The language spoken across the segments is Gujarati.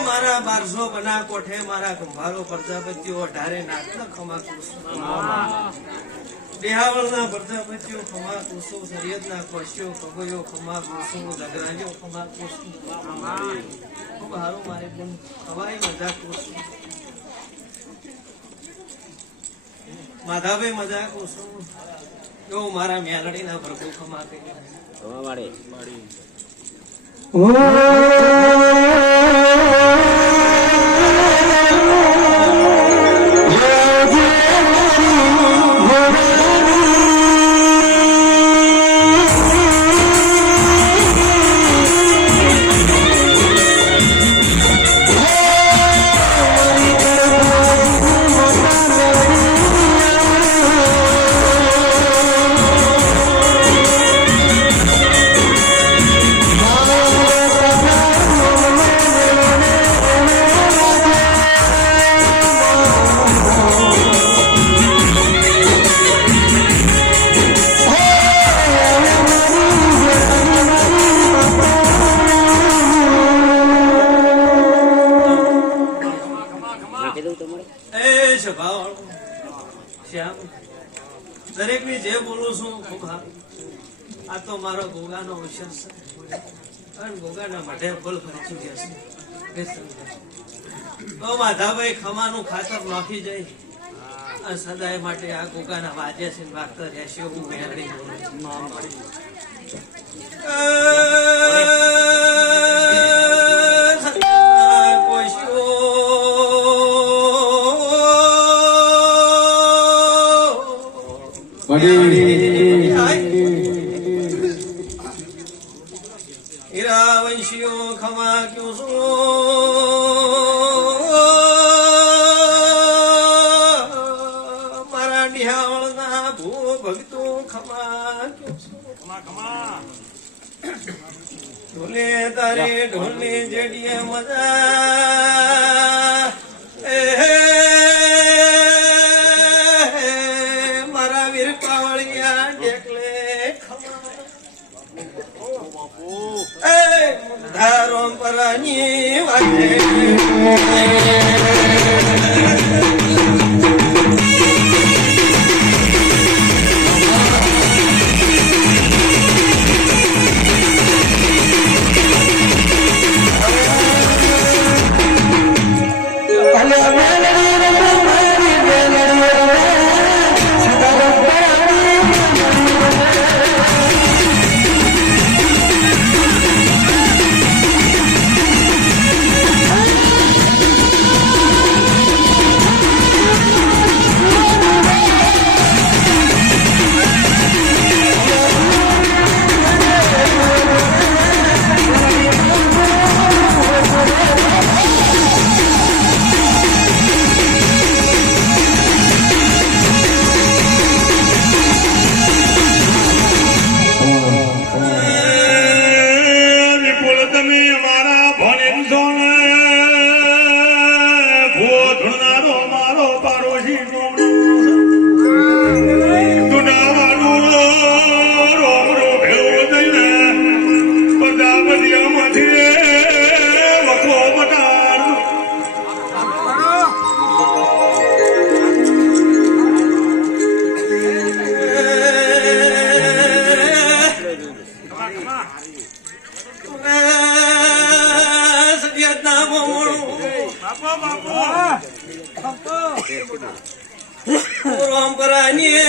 મારા 1200 બના કોઠે મારા ગંભારો પ્રજાપતિઓ ઢારે નાખના ખમા દેહાવળના પ્રજાપતિઓ ખમા કુસુ શરીયતના કોશિયો કગોયો ખમા કુસુ લગરાજો ખમા કુસુ ખૂબ હારું મારે ગુણ હવાઈ મજા કુસુ માધાભાઈ મજા કુસુ જો મારા મેલડીના પ્રભુ ખમા કે વાડી દરેક ની જે બોલું છું ખૂબ આ તો મારો ગોગાનો અવસર છે અને ગોગાના માટે બોલ ફરી ગયા છે તો માધાભાઈ ખમાનું ખાતર નાખી જાય અને સદાય માટે આ ગોગાના વાજે છે વાગતા રહેશે હું મેળવી હીરાવંશીઓ ખમા ક્યું છો મારા નિહાળના ભૂ ભક્તો ખમા ક્યું છો ઢોલે તારે ઢોલે જેડીએ મજા મારા વીર પાવળિયા ઢેકલે ધારો પરાની વાજે સદિયતના મોમણું પરંપરાની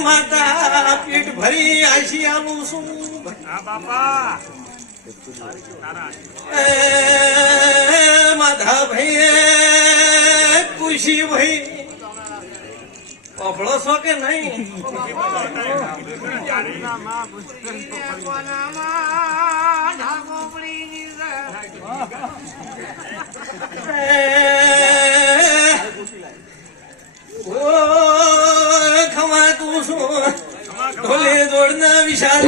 માતા પેટ ભરી આશી આવું છું માધા ભાઈ ખુશી ભાઈ અભળો છો કે નહીં ખમાતું છું ઢોલે દોડના વિશાલ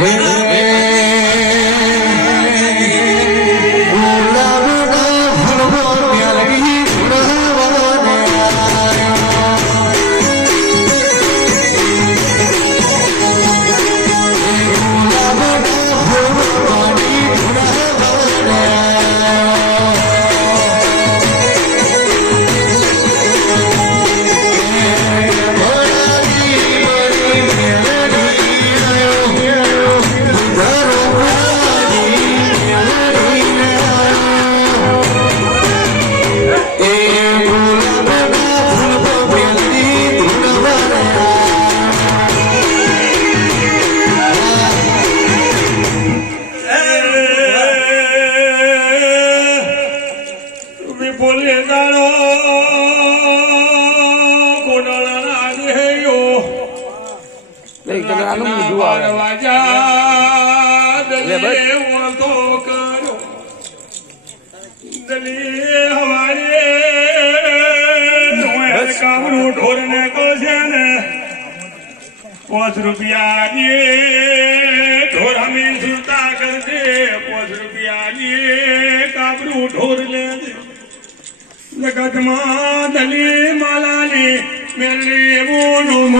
જગતમાં દલી માલાની મેળવી બોલું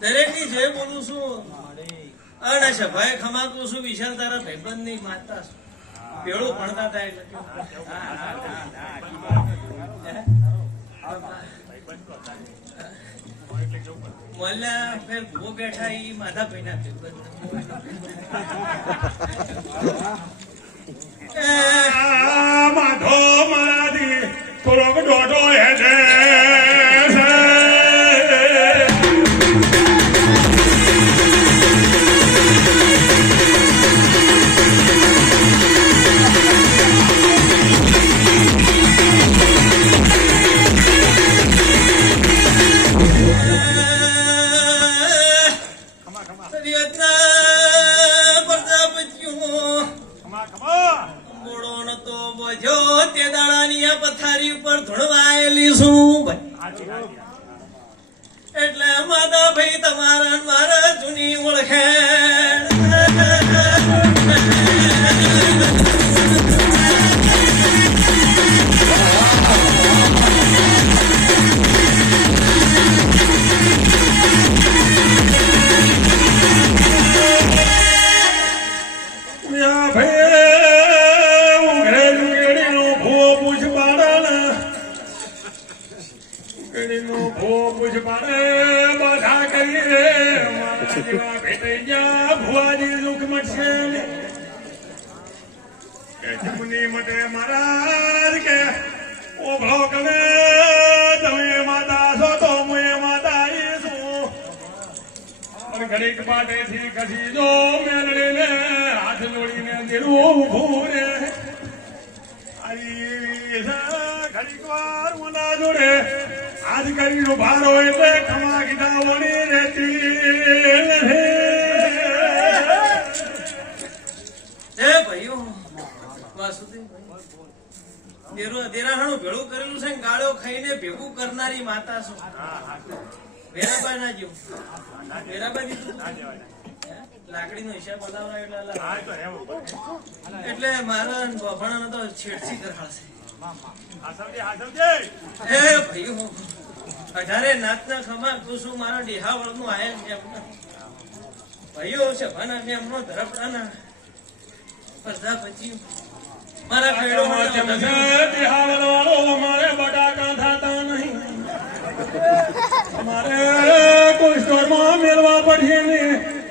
દરેકની જે બોલું છું અને સભાએ ખમાકું છું વિશાલ તારા ભાઈબંધ ની માતા પેળું ભણતા હતા એટલે મોલ્લા ફેર ભૂવો બેઠા ઈ માધા ભાઈ ના ભાઈબંધ માધો મારાથી થોડોક દોઢો હે છે પથારી ઉપર ધોળવાયેલી છું એટલે માતા ભાઈ તમારા મારા જૂની ઓળખે મહારાજ કે ઓભળો કમે તમે માતા છો તો હું માતા છું પણ ઘડીક પાટેથી ખસી જો મેલડીને હાથ જોડીને દેરું ઉભું રે ઘડીક વાર મોના જોડે આજ કરીને ભારો એટલે ખમા કીધા વળી રહેતી ભેળું કરેલું છે ગાળો ખાઈને ભેગું કરનારી માતા છો વેરાબા ના જેવું વેરાબા લાકડી નો હિસાબ બતાવવા એટલે મારા બફાણા તો છેડછી કરાશે ભાઈ અઢારે નાતના ખમા કુસુમ મારા ડિહાવળનું આયન એમ ભાઈઓ છે ભાના એમનો ધરપડાના સ્પર્ધા પછી મારા ખેડો બિહારવાળો અમારે બટાકા થતા નહીં અમારે કોઈ સ્ટોરમાં મેળવા પડશે ને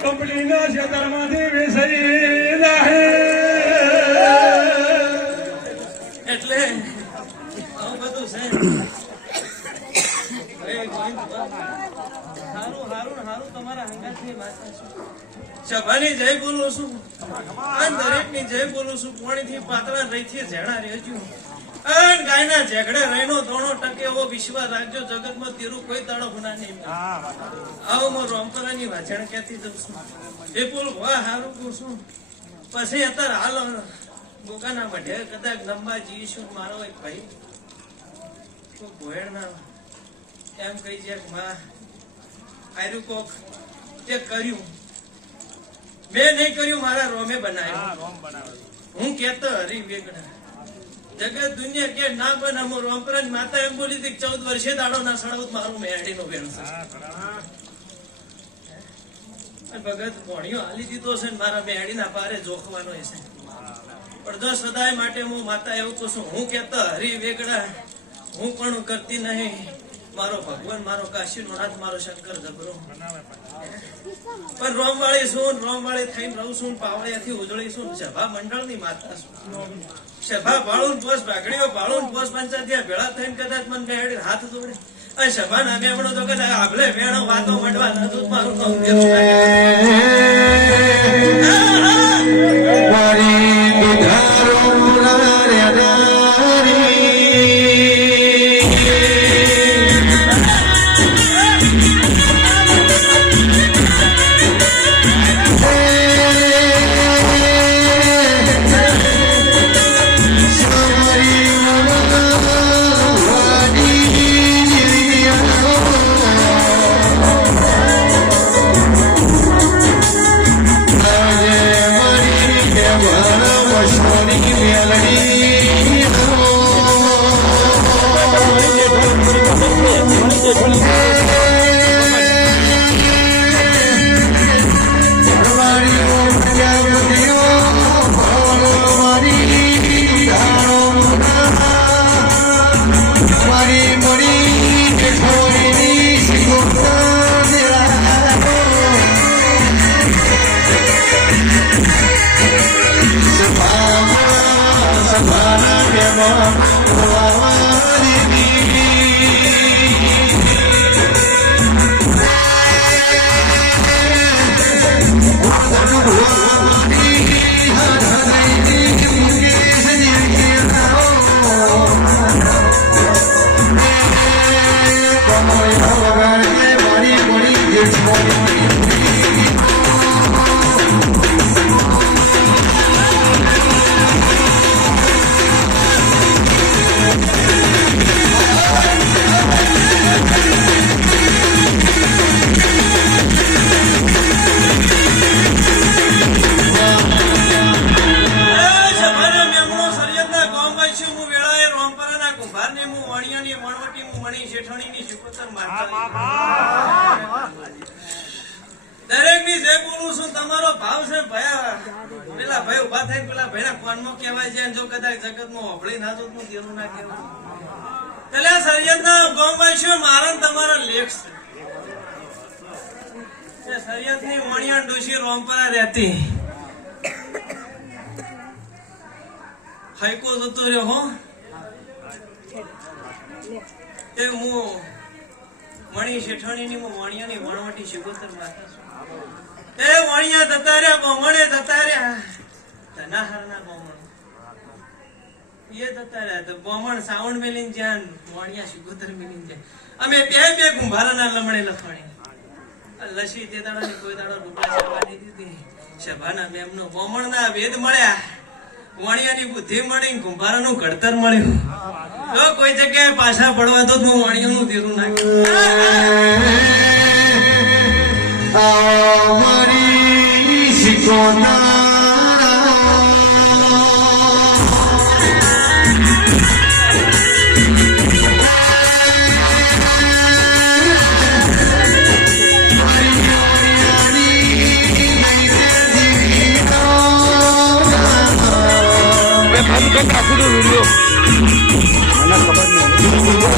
કંપનીના ક્ષેત્રમાંથી વેચાઈ જાય એટલે આવું બધું છે હારું તમારા હંગાથની માતા છું સભાની જય બોલું છું અને દરેકની જય બોલું છું પોણીથી પાતળા રહીથી ઝેડા રહેજો અને ગાયના ઝેગડે રહીનો દોણો ટકે એવો વિશ્વાસ રાખજો જગતમાં તેરું કોઈ દાડો ગુના નહીં આવો હું રોમપરાની વાંચણ કહેતી જઉં છું એ બોલ વાહ હારું કહું છું પછી અત્યારે હાલ બોકાના મઢે કદાચ લંબા જઈશું મારો એક ભાઈ તો ભોયણના એમ કહી છે માં આયરું કોક તે કર્યું મેં નહીં કર્યું મારા રોમે બનાવ્યું હું કેતો હરી વેગડા જગત દુનિયા કે ના બને હું રોમપરા માતા એમ બોલી હતી 14 વર્ષે દાડો ના સડાવું મારું મેરડીનો વેણ છે ભગત ભોણિયો હાલી દીધો છે મારા મેરડીના પારે જોખવાનો છે પણ જો સદાય માટે હું માતા એવું કહું છું હું કેતો હરી વેગડા હું પણ કરતી નહીં મારો ભગવાન મારો કાશીનો નાથ મારો શંકર જબરો પણ રોમવાળી છું રોમવાળી થઈને રહું છું પાવડિયાથી ઉજળી છું સભા મંડળની માતા છું સભા ભાળું પોસ ભાગડીઓ ભાળું પોસ પંચાયત ભેળા થઈને કદાચ મને બેડી હાથ જોડે અને સભા નામે હમણાં તો કદાચ આગલે વેણો વાતો મંડવા નતું મારું નામ દરેક ની જે બોલું છું તમારો ભાવ છે ભયા પેલા ભાઈ ઉભા થાય પેલા ભાઈ ના ફોન માં કહેવાય છે જો કદાચ જગત માં હોભળી ના તો તેનું ના કહેવાય એટલે સરિયત ના ગોમવાસીઓ મારા તમારા લેખ છે સરિયત ની વણિયા ડોશી રોમપરા રહેતી હાઈકો જતો રહ્યો હો એ હું વણી શેઠાણીની હું વણિયાની વણવટી શિકોતર માતા છું એ વણિયા જતા રહ્યા બોમણે જતા રહ્યા ધનાહરના બોમણ એ જતા રહ્યા તો બોમણ સાવણ મેલીને જ્યાં વણિયા શિકોતર મેલીને જ્યાં અમે બે કુંભારાના લમણે લખણી લસી તે દાડાની કોઈ દાડો ડુબા સભાની દીધી સભાના મેમનો બોમણના વેદ મળ્યા વાણિયાની બુદ્ધિ મળી કુંભારાનું ઘડતર મળ્યું જો કોઈ જગ્યાએ પાછા પડવા તો હું વાણિયાનું દેરું નાખ્યું મેં ખાલી કંઈક નાખી દઉં વિડીયો મને ખબર નહીં